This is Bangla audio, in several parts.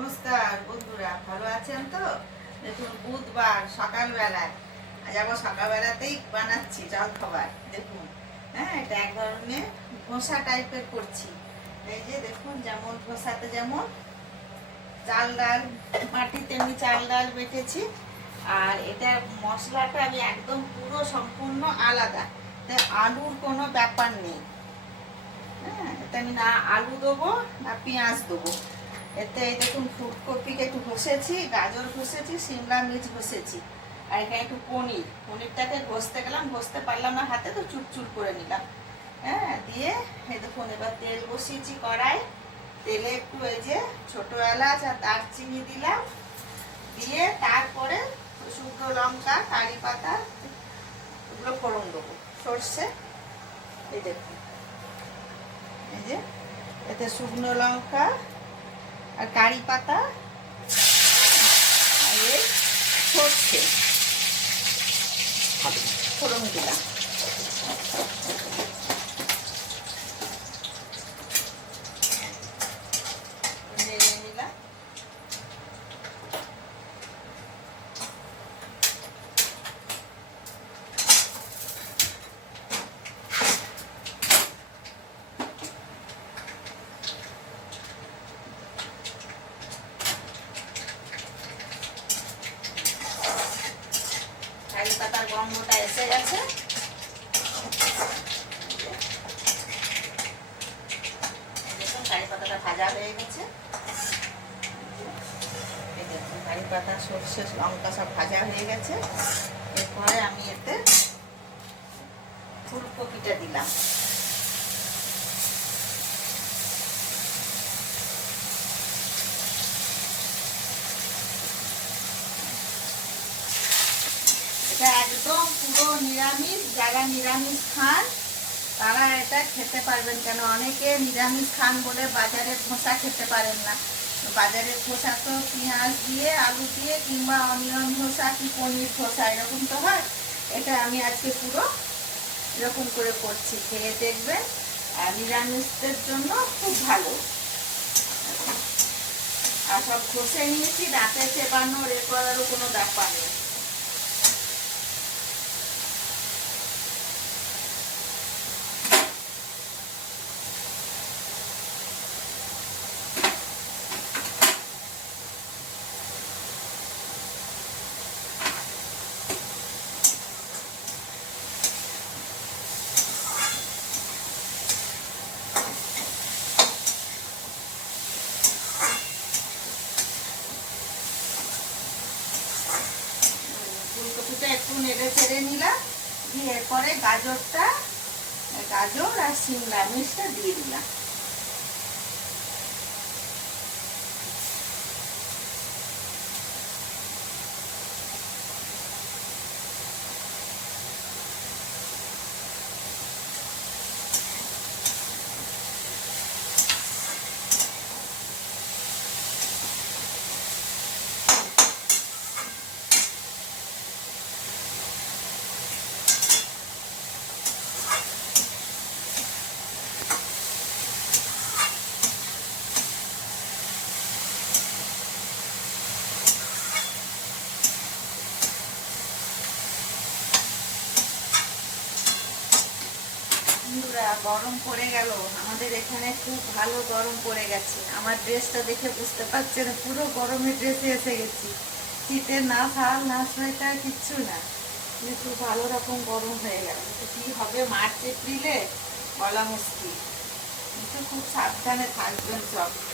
নমস্কার বন্ধুরা, ভালো আছেন তো? দেখুন, বুধবার সকালবেলায়, আজ আবার সকালবেলাতেই বানাচ্ছি জল খাবার দেখুন। হ্যাঁ এটা এক ধরনের ধোসা টাইপের করছি। এই যে দেখুন, যেমন ধোসাতে যেমন চাল ডাল, মাটিতে আমি চাল ডাল বেটেছি। আর এটা মশলাটা আমি একদম পুরো সম্পূর্ণ আলাদা। তাই আলুর কোনো ব্যাপার নেই। হ্যাঁ এতে আমি না আলু দেবো, না পেঁয়াজ দেবো। এতে এই দেখুন ফুলকপিকে একটু ঘষেছি গাজর ঘষেছি সিমলা মির্চ ঘষেছি আর এখানে একটু পনির, পনিরটাকে ঘষতে গেলাম, ঘষতে পারলাম না হাতে, তো চুপচুপ করে নিলাম। হ্যাঁ দিয়ে এই দেখুন, এবার তেল বসিয়েছি কড়াই। তেলে একটু এই যে ছোটো এলাচ আর দারচিনি দিলাম। দিয়ে তারপরে শুকনো লঙ্কা, কারি পাতা, এগুলো ফোড়ন দেবো। সর্ষে, এই দেখুন। এই যে, এতে শুকনো লঙ্কা আর কারি পাতা আর সর্ষে ফোড়ন দিলাম নেড়ে নিলাম কারি পাতার গন্ধটা এসে গেছে দেখুন কারি পাতাটা ভাজা হয়ে গেছে। পাতা, সর্ষে, লঙ্কা সব ভাজা হয়ে গেছে। এরপরে আমি এতে ফুলকপিটা দিলাম। এটা একদম পুরো নিরামিষ, যারা নিরামিষ খান এটা খেতে পারবেন কেন? অনেকে নিরামিষ খান বলে বাজারের ধোসা খেতে পারেন না। বাজারের খোসা তো পেঁয়াজ দিয়ে, আলু দিয়ে কিংবা অনিয়ন ধোসা কি পনির ধোসা এরকম তো হয়? এটা আমি আজকে পুরো এরকম করে করছি। খেয়ে দেখবেন, আর নিরামিষদের জন্য খুব ভালো। আর সব ঘষে নিয়েছি দাঁতে চেপানোর এরপর আরও কোনো ব্যাপার নেই ফুলকপিটা একটু নেড়ে ফেড়ে নিলাম দিয়ে এরপরে গাজরটা গাজর আর সিমলা মির্চটা দিয়ে দিলাম বন্ধুরা, গরম পড়ে গেল। আমাদের এখানে খুব ভালো গরম পড়ে গেছে। আমার ড্রেসটা দেখে বুঝতে পারছেন, পুরো গরমের ড্রেসে এসে গেছি। শীতে না ভালো না সোয়েটার, কিচ্ছু না। কিন্তু ভালো রকম গরম হয়ে গেল। কি হবে, মার্চ, এপ্রিলে? বলা মুশকিল। কিন্তু খুব সাবধানে থাকবেন সব।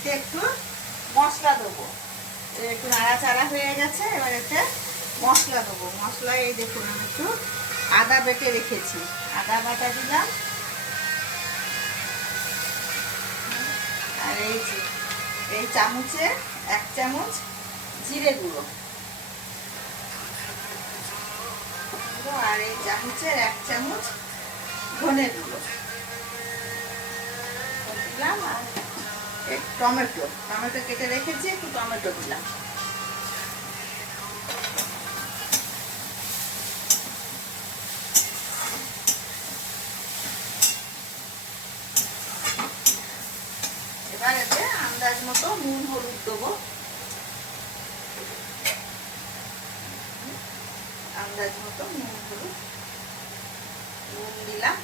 এতে একটু মশলা দেবো। একটু নাড়াচাড়া হয়ে গেছে, এবার এতে মশলা দেবো। মশলা এই দেখুন, আমি একটু আদা বেটে রেখেছি। আদা বাটা দিলাম। আর এই এই চামচে এক চামচ জিরে গুঁড়ো। আর এই চামচের এক চামচ ধনে গুঁড়ো। দিলাম আর টমেটো। টমেটো কেটে রেখেছি, একটু টমেটো দিলাম। এবার আন্দাজ মতো নুন, হলুদ দেবো। আন্দাজ মতো নুন, হলুদ। নুন দিলাম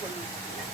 হলুদ দিলাম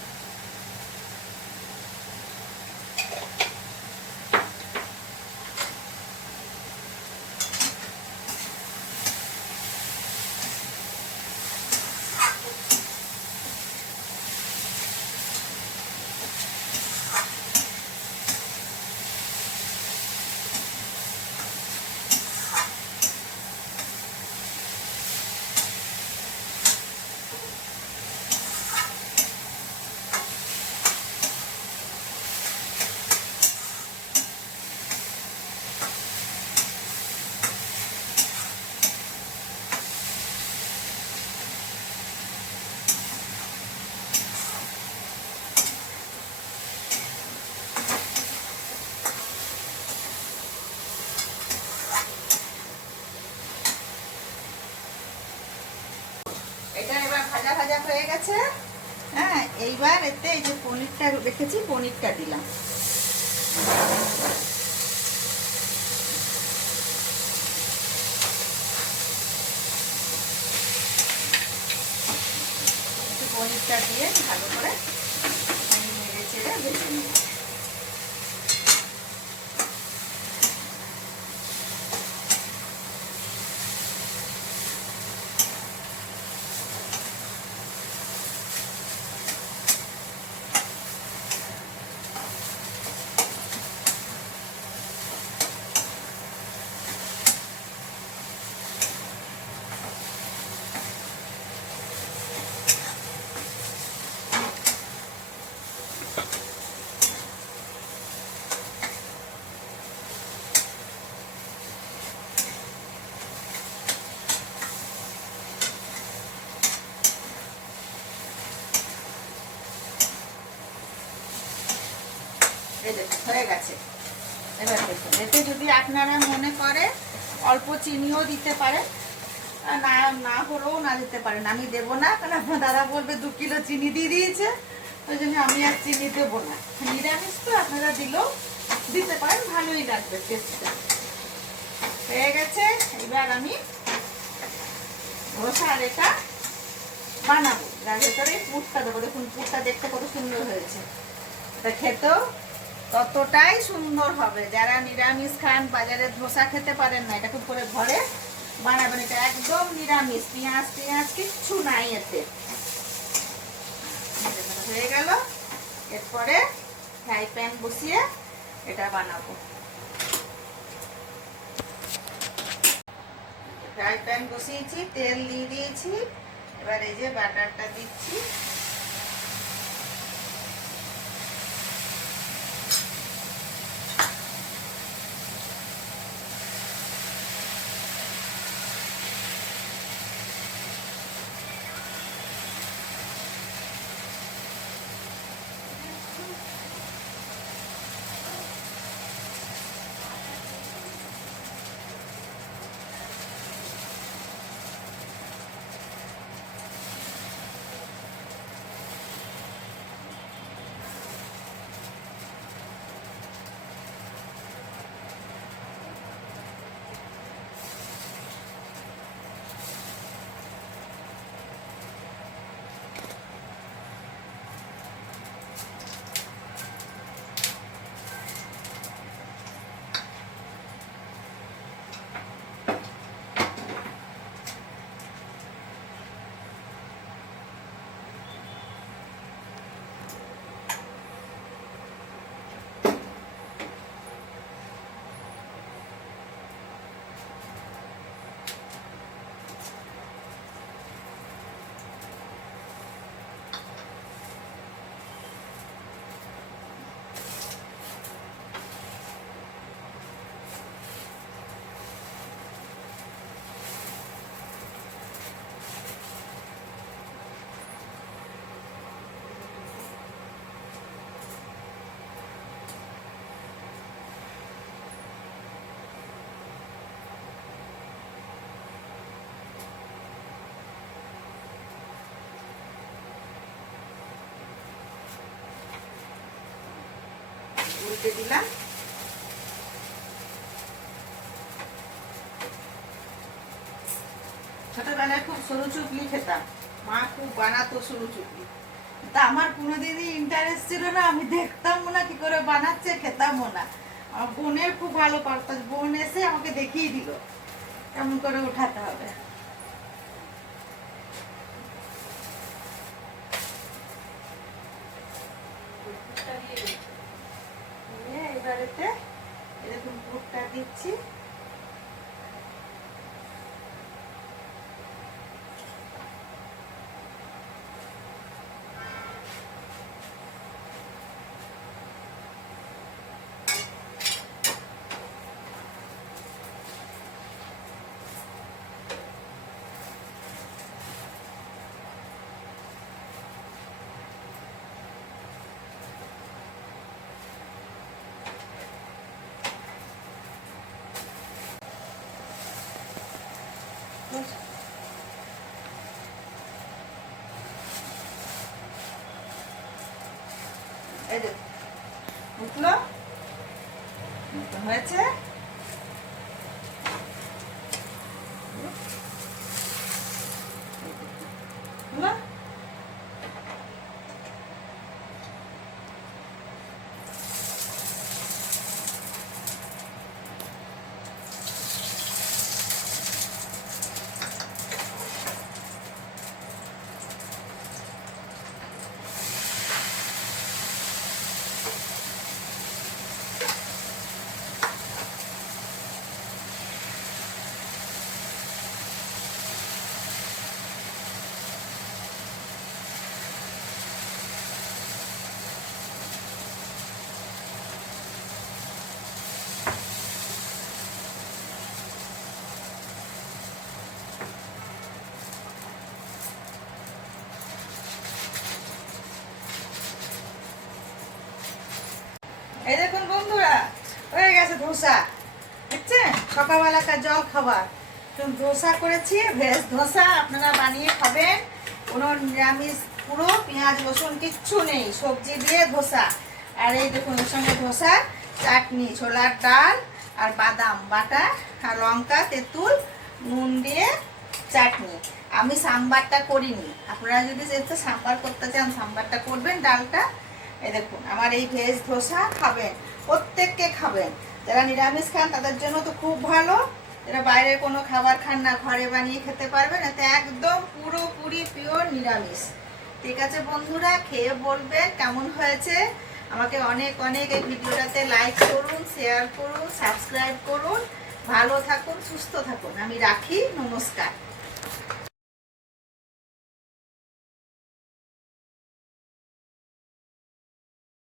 এটা এবার ভাজা ভাজা হয়ে গেছে হ্যাঁ এইবার এতে এই যে পনিরটা রেখেছি পনিরটা দিলাম একটু পনিরটা দিয়ে ভালো করে নেড়ে চেড়ে ভেজে নেব এই দেখুন হয়ে গেছে। এবার দেখুন, এতে যদি আপনারা মনে করে অল্প চিনিও দিতে পারেন না না হলেও না দিতে পারেন। আমি দেবো না, কারণ আমার দাদা বলবে দু কিলো চিনি দিয়ে দিয়েছে, ওই জন্য আমি আর চিনি দেবো না। নিরামিষ তো আপনারা দিলেও দিতে পারেন, ভালোই লাগবে টেস্টটা হয়ে গেছে, এবার আমি ধোসার এটা বানাবো। যার ভেতরে পুরটা দেবো। দেখুন, পুরটা দেখতে কত সুন্দর হয়েছে। এটা খেতেও ততটাই সুন্দর হবে। যারা নিরামিষ খান, বাজারে ধোসা খেতে পারেন না, এটা খুব করে ঘরে বানাবেন। এটা একদম নিরামিষ, পেঁয়াজ পেঁয়াজ কিচ্ছু নাই এতে। হয়ে গেল। এরপরে ফ্রাই প্যান বসিয়ে এটা বানাবো। ফ্রাই প্যান বসিয়েছি, তেল দিয়ে দিয়েছি। এবার এই যে বাটারটা দিচ্ছি। কেটে দিলাম। ছোটবেলায় খুব সরু চুপলি খেতাম। মা খুব বানাতো সরু চুপলি। তা আমার কোনোদিনই ইন্টারেস্ট ছিল না, আমি দেখতাম না কি করে বানাচ্ছে, খেতামও না। আমার বোনের খুব ভালো পারতাম বোন এসে আমাকে দেখিয়ে দিল, কেমন করে উঠাতে হবে দিয়ে এবারেতে এরকম পুরটা দিচ্ছি এই যে উঠল হয়েছে হলো? এই দেখুন বন্ধুরা, হয়ে গেছে ধোসা। দেখছেন? সকালবেলাকার জল খাবার। তো ধোসা করেছি, ভেজ ধোসা আপনারা বানিয়ে খাবেন। কোনো নিরামিষ পুরো, পেঁয়াজ, রসুন, কিচ্ছু নেই। সবজি দিয়ে ধোসা। আর এই দেখুন, এর সঙ্গে ধোসা, চাটনি, ছোলার ডাল আর বাদাম, বাটা আর লঙ্কা, তেঁতুল, নুন দিয়ে চাটনি। আমি সাম্বারটা করিনি। আপনারা যদি যেহেতু সাম্বার করতে চান, সাম্বারটা করবেন, ডালটা। এই দেখুন, আমার এই ভেজ ধোসা খাবেন। প্রত্যেককে খাবেন। যারা নিরামিষ খান, তাদের জন্য তো খুব ভালো। যারা বাইরের কোনো খাবার খান না, ঘরে বানিয়ে খেতে পারবেন, এতে একদম পুরোপুরি পিওর নিরামিষ। ঠিক আছে বন্ধুরা, খেয়ে বলবেন কেমন হয়েছে? আমাকে অনেক অনেক এই ভিডিওটাতে লাইক করুন শেয়ার করুন সাবস্ক্রাইব করুন। ভালো থাকুন, সুস্থ থাকুন। আমি রাখি, নমস্কার।